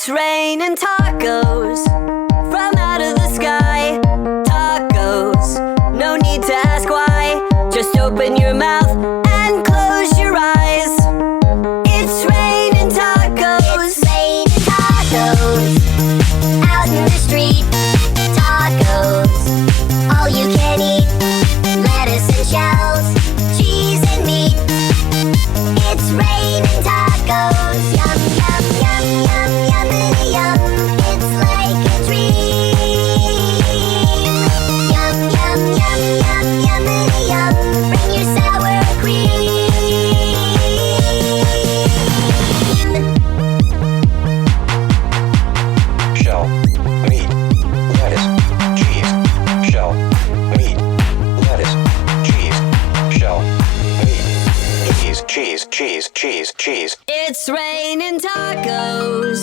It's raining tacos from out of the sky. Tacos, no need to ask why. Just open your mouth and close your eyes. It's raining tacos. It's raining tacos out in the street. Tacos, all you can eat. Lettuce and shells, cheese and meat. It's raining tacos. Yum, yum, yum, yum, yummity yum. It's like a dream. Yum, yum, yum, yum, yummity yum. Bring your sour cream. Shell, meat, lettuce, cheese. Shell, meat, lettuce, cheese. Shell, meat, cheese, cheese, cheese, cheese, cheese. It's raining tacos.